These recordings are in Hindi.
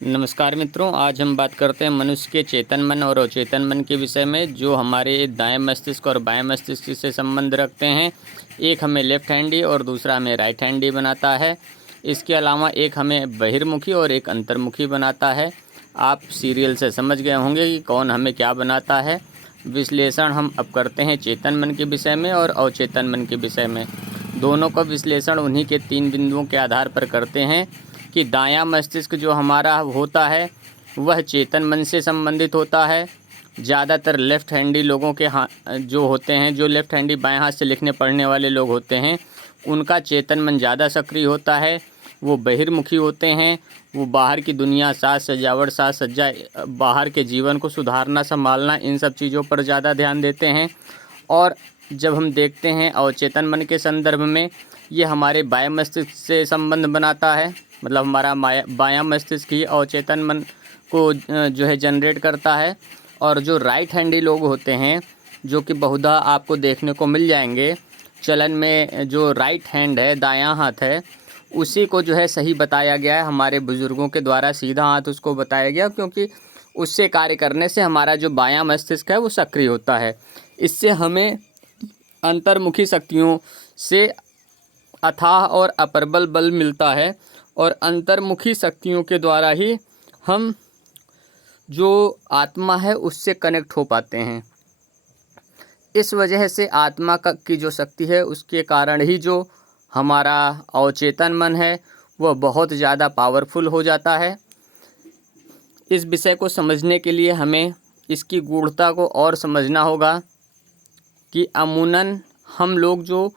नमस्कार मित्रों, आज हम बात करते हैं मनुष्य के चेतन मन और अचेतन मन के विषय में, जो हमारे दाएं मस्तिष्क और बाएं मस्तिष्क से संबंध रखते हैं। एक हमें लेफ्ट हैंडी और दूसरा हमें राइट हैंडी बनाता है। इसके अलावा एक हमें बहिर्मुखी और एक अंतर्मुखी बनाता है। आप सीरियल से समझ गए होंगे कि कौन हमें क्या बनाता है। विश्लेषण हम अब करते हैं चेतन मन के विषय में और अवचेतन मन के विषय में। दोनों का विश्लेषण उन्हीं के 3 बिंदुओं के आधार पर करते हैं कि दायां मस्तिष्क जो हमारा होता है वह चेतन मन से संबंधित होता है। ज़्यादातर लेफ़्ट हैंडी लोगों के जो होते हैं, जो लेफ़्ट हैंडी बाएं हाथ से लिखने पढ़ने वाले लोग होते हैं, उनका चेतन मन ज़्यादा सक्रिय होता है। वो बहिर्मुखी होते हैं। वो बाहर की दुनिया, साज सजावट, साज सज्जा, बाहर के जीवन को सुधारना, संभालना, इन सब चीज़ों पर ज़्यादा ध्यान देते हैं। और जब हम देखते हैं अवचेतन मन के संदर्भ में, ये हमारे बाएं मस्तिष्क से संबंध बनाता है। मतलब हमारा बायां मस्तिष्क ही अवचेतन मन को जो है जनरेट करता है। और जो राइट हैंडी लोग होते हैं, जो कि बहुधा आपको देखने को मिल जाएंगे चलन में, जो राइट हैंड है, दायां हाथ है, उसी को जो है सही बताया गया है हमारे बुज़ुर्गों के द्वारा। सीधा हाथ उसको बताया गया, क्योंकि उससे कार्य करने से हमारा जो बायां मस्तिष्क है वो सक्रिय होता है। इससे हमें अंतर्मुखी शक्तियों से अथाह और अप्रबल बल मिलता है, और अंतर्मुखी शक्तियों के द्वारा ही हम जो आत्मा है उससे कनेक्ट हो पाते हैं। इस वजह से आत्मा की जो शक्ति है, उसके कारण ही जो हमारा अवचेतन मन है वह बहुत ज़्यादा पावरफुल हो जाता है। इस विषय को समझने के लिए हमें इसकी गूढ़ता को और समझना होगा कि अमूनन हम लोग जो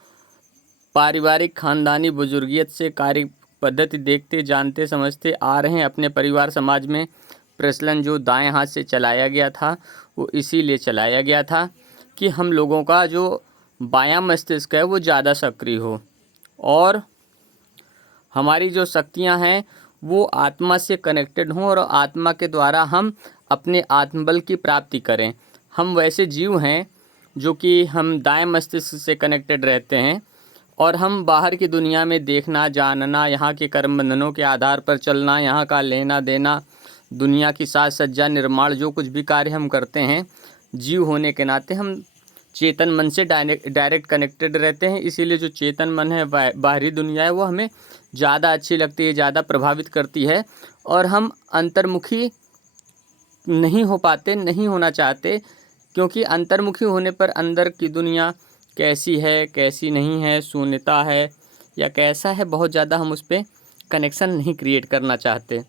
पारिवारिक खानदानी बुजुर्गियत से कार्य पद्धति देखते, जानते, समझते आ रहे हैं अपने परिवार समाज में, प्रचलन जो दाएं हाथ से चलाया गया था वो इसीलिए चलाया गया था कि हम लोगों का जो बायां मस्तिष्क है वो ज़्यादा सक्रिय हो, और हमारी जो शक्तियां हैं वो आत्मा से कनेक्टेड हों, और आत्मा के द्वारा हम अपने आत्मबल की प्राप्ति करें। हम वैसे जीव हैं जो कि हम दाएं मस्तिष्क से कनेक्टेड रहते हैं, और हम बाहर की दुनिया में देखना, जानना, यहाँ के कर्म बंधनों के आधार पर चलना, यहाँ का लेना देना, दुनिया की साज सज्जा, निर्माण, जो कुछ भी कार्य हम करते हैं, जीव होने के नाते हम चेतन मन से डायरेक्ट कनेक्टेड रहते हैं। इसीलिए जो चेतन मन है, बाहरी दुनिया है, वो हमें ज़्यादा अच्छी लगती है, ज़्यादा प्रभावित करती है, और हम अंतर्मुखी नहीं हो पाते, नहीं होना चाहते, क्योंकि अंतर्मुखी होने पर अंदर की दुनिया कैसी है, कैसी नहीं है, शून्यता है या कैसा है, बहुत ज़्यादा हम उस पर कनेक्शन नहीं क्रिएट करना चाहते।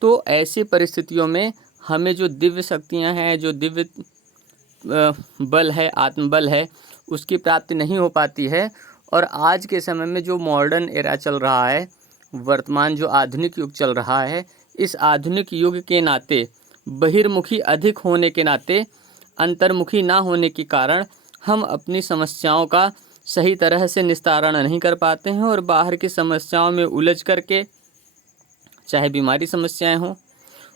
तो ऐसी परिस्थितियों में हमें जो दिव्य शक्तियां हैं, जो दिव्य बल है, आत्मबल है, उसकी प्राप्ति नहीं हो पाती है। और आज के समय में जो मॉडर्न एरा चल रहा है, वर्तमान जो आधुनिक युग चल रहा है, इस आधुनिक युग के नाते, बहिर्मुखी अधिक होने के नाते, अंतर्मुखी ना होने के कारण हम अपनी समस्याओं का सही तरह से निस्तारण नहीं कर पाते हैं, और बाहर की समस्याओं में उलझ करके, चाहे बीमारी समस्याएं हों,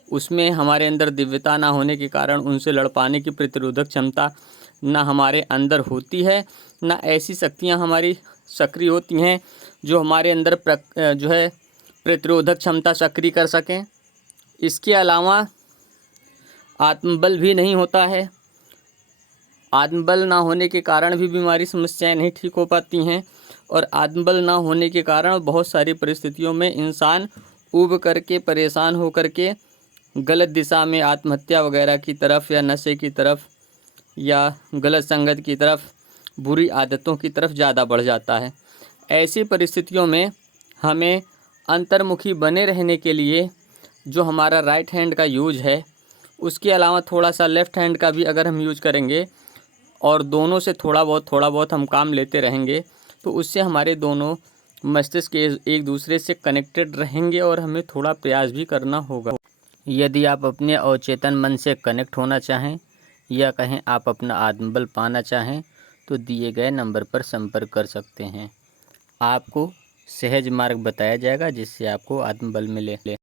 उसमें हमारे अंदर दिव्यता ना होने के कारण उनसे लड़ पाने की प्रतिरोधक क्षमता ना हमारे अंदर होती है, ना ऐसी शक्तियां हमारी सक्रिय होती हैं जो हमारे अंदर जो है प्रतिरोधक क्षमता सक्रिय कर सकें। इसके अलावा आत्मबल भी नहीं होता है। आत्मबल ना होने के कारण भी बीमारी समस्याएं नहीं ठीक हो पाती हैं, और आत्मबल ना होने के कारण बहुत सारी परिस्थितियों में इंसान ऊब करके, परेशान हो करके गलत दिशा में, आत्महत्या वगैरह की तरफ, या नशे की तरफ, या गलत संगत की तरफ, बुरी आदतों की तरफ ज़्यादा बढ़ जाता है। ऐसी परिस्थितियों में हमें अंतर्मुखी बने रहने के लिए जो हमारा राइट हैंड का यूज है, उसके अलावा थोड़ा सा लेफ़्ट हैंड का भी अगर हम यूज करेंगे, और दोनों से थोड़ा बहुत हम काम लेते रहेंगे, तो उससे हमारे दोनों मस्तिष्क एक दूसरे से कनेक्टेड रहेंगे, और हमें थोड़ा प्रयास भी करना होगा। यदि आप अपने अवचेतन मन से कनेक्ट होना चाहें, या कहें आप अपना आत्मबल पाना चाहें, तो दिए गए नंबर पर संपर्क कर सकते हैं। आपको सहज मार्ग बताया जाएगा जिससे आपको आत्मबल मिले।